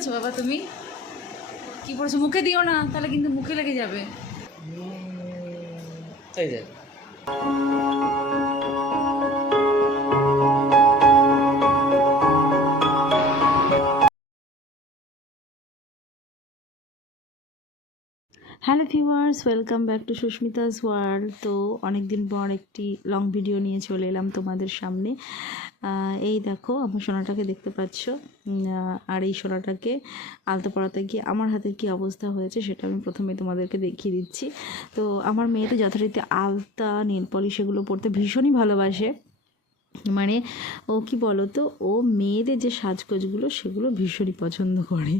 পড়েছো বাবা তুমি? কি পড়েছো? মুখে দিও না, তাহলে কিন্তু মুখে লেগে যাবে। এই যে hello viewers, welcome back to Susmita's world. তো অনেক দিন পর একটি লং ভিডিও নিয়ে চলে এলাম তোমাদের সামনে। এই দেখো আমার সোনাটাকে দেখতে পাচ্ছ, আর এই সোনাটাকে আলতা পরাতে গিয়ে আমার হাতের কি অবস্থা হয়েছে সেটা আমি প্রথমে তোমাদেরকে দেখিয়ে দিচ্ছি। তো আমার মেয়ে তো যথারীতি আলতা, নেল পলিশ এগুলো পরতে ভীষণই ভালোবাসে। মানে ও কি বলো তো, ও মেয়েদের যে সাজগোজগুলো সেগুলো ভীষণই পছন্দ করে।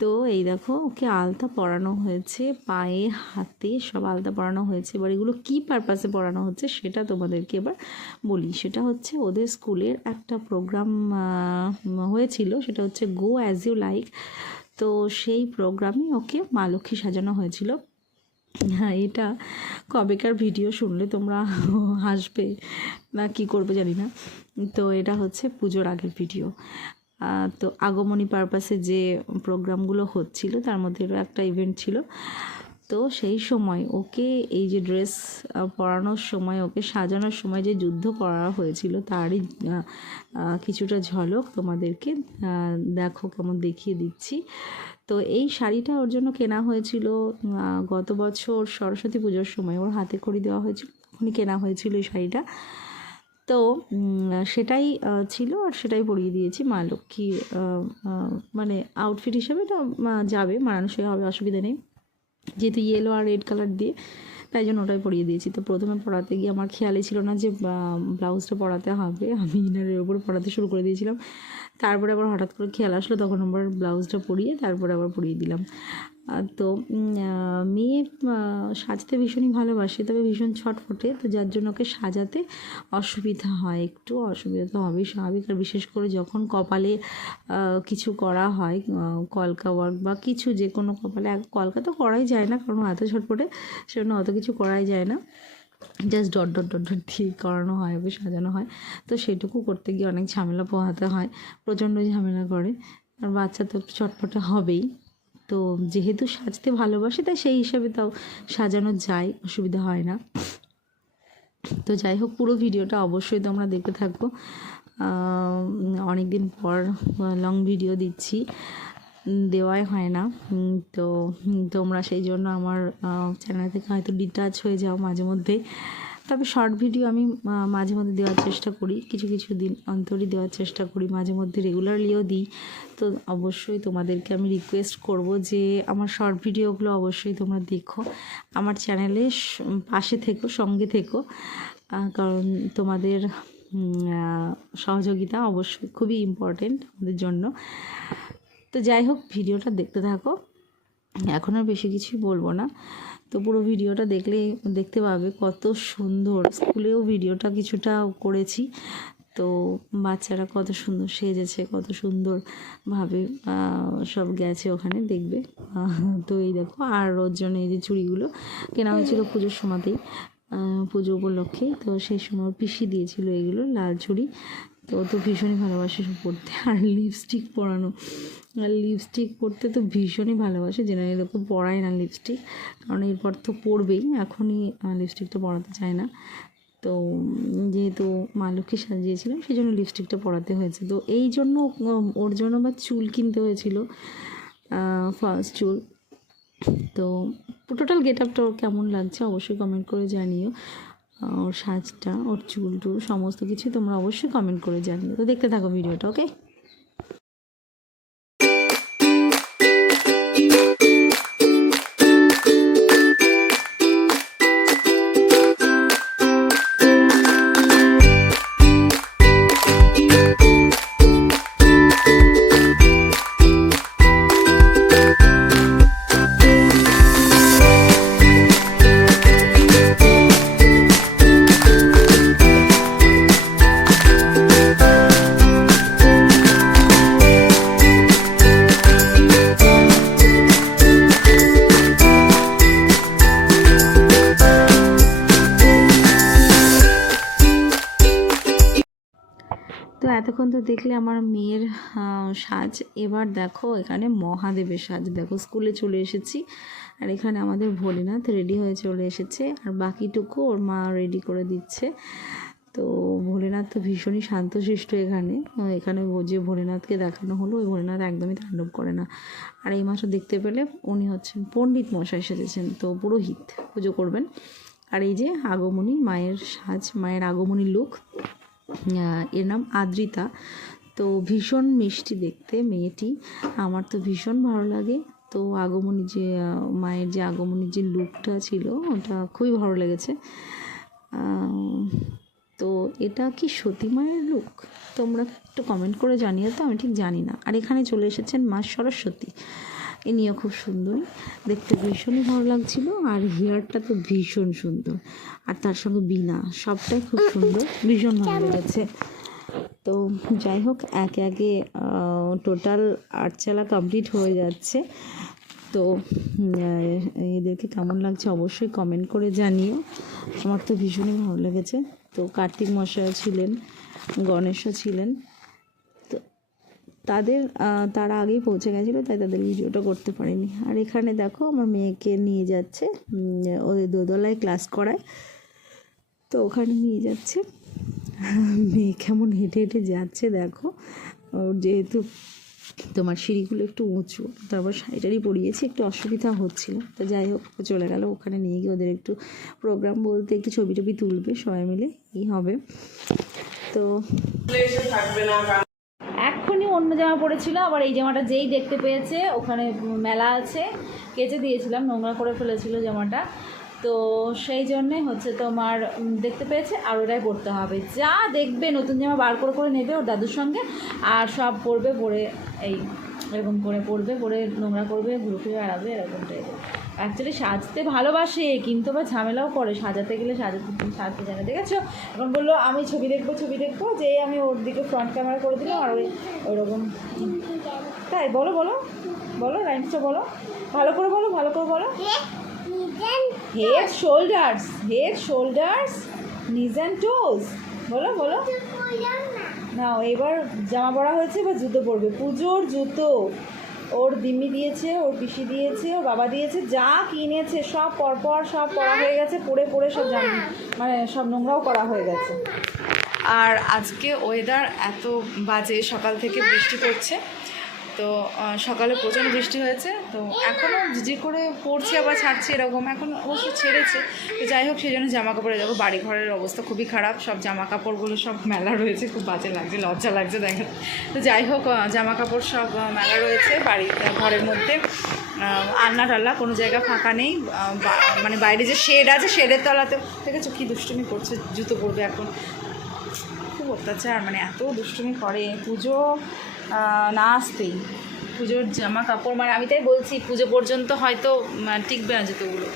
তো এই দেখো ওকে আলতা পরানো হয়েছে, পায়ে হাতে সব আলতা পরানো হয়েছে। এবার এগুলো কী পারপাসে পরানো হচ্ছে সেটা তোমাদেরকে এবার বলি। সেটা হচ্ছে ওদের স্কুলের একটা প্রোগ্রাম হয়েছিল, সেটা হচ্ছে গো অ্যাজ ইউ লাইক। তো সেই প্রোগ্রামে ওকে মা লক্ষ্মী সাজানো হয়েছিল। হ্যাঁ, এটা কবেকার ভিডিও শুনলে তোমরা হাসবে না কি করবে জানি না। তো এটা হচ্ছে পুজোর আগের ভিডিও। তো আগমনী পারপাসে যে প্রোগ্রামগুলো হচ্ছিল তার মধ্যে একটা ইভেন্ট ছিল। তো সেই সময় ওকে এই যে ড্রেস পরানোর সময়, ওকে সাজানোর সময় যে যুদ্ধ করা হয়েছিল তারই কিছুটা ঝলক তোমাদেরকে দেখো কেমন দেখিয়ে দিচ্ছি। তো এই শাড়িটা ওর জন্য কেনা হয়েছিল গত বছর সরস্বতী পুজোর সময়, ওর হাতে খড়ি দেওয়া হয়েছিল, তখনই কেনা হয়েছিল এই শাড়িটা। তো সেটাই ছিল আর সেটাই পরিয়ে দিয়েছি। মা লক্ষ্মী মানে আউটফিট হিসেবে এটা যাবে, মানানসই হবে, অসুবিধা নেই। যেহেতু ইয়েলো আর রেড কালার দিয়ে, তাই জন্য ওটাই পরিয়ে দিয়েছি। তো প্রথমে পরাতে গিয়ে আমার খেয়ালই ছিল না যে ব্লাউজটা পরাতে হবে, আমি ইনারের ওপর পরাতে শুরু করে দিয়েছিলাম। তারপরে আবার হঠাৎ করে খেয়াল আসলো, তখন আবার ব্লাউজটা পরিয়ে তারপরে আবার পরিয়ে দিলাম। তো মেয়ে সাজতে ভীষণই ভালোবাসে, তবে ভীষণ ছটফটে, তো যার জন্য ওকে সাজাতে অসুবিধা হয়, একটু অসুবিধা তো হবেই স্বাভাবিক। আর বিশেষ করে যখন কপালে কিছু করা হয়, কলকা ওয়ার্ক বা কিছু যে কোনো কপালে, কলকা তো করাই যায় না কারণ এত ছটফটে, সেজন্য অত কিছু করাই যায় না, just dot dot dot dot দিয়ে করানো হয়, ওকে সাজানো হয়। তো সেটুকু করতে গিয়ে অনেক ঝামেলা পোহাতে হয়, প্রচণ্ড ঝামেলা করে। আর বাচ্চা তো একটু চটপটে হবেই। তো যেহেতু সাজতে ভালোবাসে তাই সেই হিসাবে তাও সাজানো যায়, অসুবিধা হয় না। তো যাই হোক, পুরো ভিডিওটা অবশ্যই তোমরা দেখতে থাকো। অনেক দিন পর লং ভিডিও দিচ্ছি, দেওয়াই হয় না। তো তোমরা সেই জন্য আমার চ্যানেল থেকে হয়তো ডিটাচ হয়ে যাও মাঝে মধ্যে। তবে শর্ট ভিডিও আমি মাঝে মধ্যে দেওয়ার চেষ্টা করি, কিছু কিছু দিন অন্তরই দেওয়ার চেষ্টা করি, মাঝে মধ্যে রেগুলারলিও দিই। তো অবশ্যই তোমাদেরকে আমি রিকোয়েস্ট করব যে আমার শর্ট ভিডিওগুলো অবশ্যই তোমরা দেখো, আমার চ্যানেলে পাশে থেকো, সঙ্গে থেকো, কারণ তোমাদের সহযোগিতা অবশ্যই খুবই ইম্পর্টেন্ট আমাদের জন্য। তো যাই হোক, ভিডিওটা দেখতে থাকো, এখন আর বেশি কিছুই বলবো না। তো পুরো ভিডিওটা দেখতে পাবে কত সুন্দর। স্কুলেও ভিডিওটা কিছুটা করেছি, তো বাচ্চারা কত সুন্দর সেজেছে, কত সুন্দরভাবে সব গেছে ওখানে, দেখবে। তো এই দেখো, আর ওর জন্য এই যে চুড়িগুলো কেনা হয়েছিল পুজোর সময়তেই, পুজো উপলক্ষেই। তো সেই সময় পিসি দিয়েছিল এগুলো লাল চুড়ি, তো তো ভীষণই ভালোবাসে পরতে। আর লিপস্টিক পরানো, আর লিপস্টিক পরতে তো ভীষণই ভালোবাসে, জেনারেলি ওকে পরায় না লিপস্টিক, কারণ এরপর তো পরবেই, এখনই লিপস্টিকটা পরাতে চায় না। তো যেহেতু মা লক্ষ্মী সাজিয়েছিলাম সেই জন্য লিপস্টিকটা পরাতে হয়েছে। তো এই জন্য ওর জন্য আবার চুল কিনতে হয়েছিল, ফার্স্ট চুল। তো টোটাল গেট আপটা ওর কেমন লাগছে অবশ্যই কমেন্ট করে জানিও। ওর সাজটা, ওর চুল টুল সমস্ত কিছু তোমরা অবশ্যই কমেন্ট করে জানিও। তো দেখতে থাকো ভিডিওটা, ওকে। এতক্ষণ তো দেখলে আমার মেয়ের সাজ। এবার দেখো এখানে মহাদেবের সাজ। দেখো স্কুলে চলে এসেছি, আর এখানে আমাদের ভোলেনাথ রেডি হয়ে চলে এসেছে, আর বাকিটুকু ওর মা রেডি করে দিচ্ছে। তো ভোলেনাথ তো ভীষণই শান্তশিষ্ট এখানে। এখানে যে ভোলেনাথকে দেখানো হলো, ওই ভোলেনাথ একদমই তাণ্ডব করে না। আর এই মাসে দেখতে পেলে উনি হচ্ছেন পণ্ডিত মশাই সেজেছেন, তো পুরোহিত, পুজো করবেন। আর এই যে আগমনী, মায়ের সাজ, মায়ের আগমনী লুক। এর নাম আদ্রিতা। তো ভীষণ মিষ্টি দেখতে মেয়েটি, আমার তো ভীষণ ভালো লাগে। তো আগমনী যে মায়ের যে আগমনীর যে লুকটা ছিল ওটা খুবই ভালো লেগেছে। তো এটা কি সতী মায়ের লুক? তোমরা একটু কমেন্ট করে জানিও তো, আমি ঠিক জানি না। আর এখানে চলে এসেছেন মা সরস্বতী, ইনিও খুব সুন্দরী দেখতে, ভীষণই ভালো লাগছিল। আর হেয়ারটা তো ভীষণ সুন্দর, আর তার সঙ্গে বিনা, সবটাই খুব সুন্দর, ভীষণ ভালো লেগেছে। তো যাই হোক, একে একে টোটাল আটচালা কমপ্লিট হয়ে যাচ্ছে। তো এদেরকে কেমন লাগছে অবশ্যই কমেন্ট করে জানিও, আমার তো ভীষণই ভালো লেগেছে। তো কার্তিক মশাইও ছিলেন, গণেশও ছিলেন। তো তারা আগেই পৌঁছে গেছিলো, তাই তাদের ভিডিওটা করতে পারিনি। আর এখানে দেখো আমার মেয়েকে নিয়ে যাচ্ছে, ওদের দোতলায় ক্লাস করায়, তো ওখানে নিয়ে যাচ্ছে। মেয়ে কেমন হেঁটে হেঁটে যাচ্ছে দেখো, ওর যেহেতু তোমার সিঁড়িগুলো একটু উঁচু, তারপর শাড়িটারি পরিয়েছি, একটু অসুবিধা হচ্ছিল। তো যাই হোক চলে গেল, ওখানে নিয়ে গিয়ে ওদের একটু প্রোগ্রাম বলতে একটু ছবি টবি তুলবে সবাই মিলে, এই হবে। তো এক্ষুনি অন্য জামা পরেছিল, আবার এই জামাটা যেই দেখতে পেয়েছে, ওখানে মেলা আছে, কেচে দিয়েছিলাম, নোংরা করে ফেলেছিল জামাটা, তো সেই জন্যে হচ্ছে তোমার দেখতে পেয়েছে, আর ওটাই পরতে হবে। যা দেখবে নতুন জামা বার করে করে নেবে ওর দাদুর সঙ্গে, আর সব পরবে, পরে এই এরকম করে পরবে, পরে নোংরা করবে, ঘুরে ফিরে বেড়াবে, এরকমটাই। অ্যাকচুয়ালি সাজতে ভালোবাসে, কিন্তু আবার ঝামেলাও করে, সাজাতে গেলে সাজতে জানে। দেখেছো, এখন বললো আমি ছবি দেখবো, যে আমি ওর দিকে ফ্রন্ট ক্যামেরা করে দিলাম, আর ওইরকম। তাই বলো রাইমসটা বলো, ভালো করে বলো। হেড শোল্ডার্স নিজ অ্যান্ড টোজ, বলো। না, এবার জামা পরা হয়েছে, এবার জুতো পরবে, পুজোর জুতো। ওর দিম্মি দিয়েছে, ওর পিসি দিয়েছে, ওর বাবা দিয়েছে, যা কিনেছে সব পরপর সব পরা হয়ে গেছে, পরে সব মানে সব নোংরাও করা হয়ে গেছে। আর আজকে ওয়েদার এত বাজে, সকাল থেকে বৃষ্টি পড়ছে। তো সকালে প্রচণ্ড বৃষ্টি হয়েছে, তো এখনও ঝিঝি করে পড়ছে আবার ছাড়ছে, এরকম। এখন অবশ্য ছেড়েছে। তো যাই হোক, সেই জন্য জামা কাপড়ে যাবো। বাড়ি ঘরের অবস্থা খুবই খারাপ, সব জামা কাপড়গুলো সব মেলা রয়েছে, খুব বাজে লাগছে, লজ্জা লাগছে দেখেন। তো যাই হোক, জামা কাপড় সব মেলা রয়েছে ঘরের মধ্যে, আলনা টাল্লা কোনো জায়গা ফাঁকা নেই। মানে বাইরে যে শেড আছে, শেডের তলাতে দেখেছো কী দুষ্টুমি করছে, জুতো পরবে এখন, খুব অত্যাচার, মানে এত দুষ্টুমি করে। পুজো না আসতেই পুজোর জামা কাপড়, মানে আমি তাই বলছি পুজো পর্যন্ত হয়তো টিকবে না জুতোগুলো,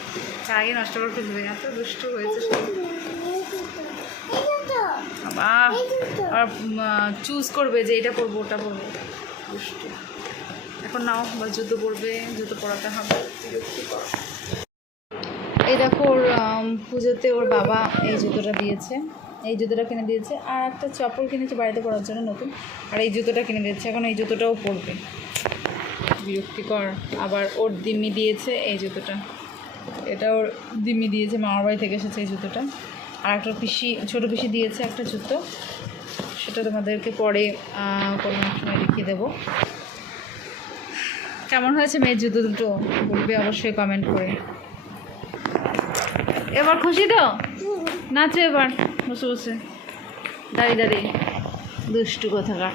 তার আগে নষ্ট করে ফেলবে, এত দুষ্ট হয়েছে সব। আবার চুজ করবে যে এটা পরবো ওটা পরবো, দুষ্ট। এখন নাও বা জুতো পরবে, জুতো পরাতে হবে। এই দেখো ওর পুজোতে ওর বাবা এই জুতোটা দিয়েছে, এই জুতোটা কিনে দিয়েছে, আর একটা চপ্পল কিনেছে বাড়িতে পরার জন্য নতুন, আর এই জুতোটা কিনে দিয়েছে। এখন এই জুতোটাও পরবে, বিরক্তিকর। আবার ওর দিম্মি দিয়েছে এই জুতোটা, এটা ওর দিম্মি দিয়েছে, মামার বাড়ি থেকে এসেছে এই জুতোটা। আর একটা ছোটো পিসি দিয়েছে একটা জুতো, সেটা তোমাদেরকে পরে কোনো সময় দেখিয়ে দেবো। কেমন হয়েছে মেয়ের জুতো দুটো বলবে অবশ্যই কমেন্ট করে। এবার খুশি তো? নাচো এবার বসে দাঁড়িয়ে দুষ্টু কোথাকার।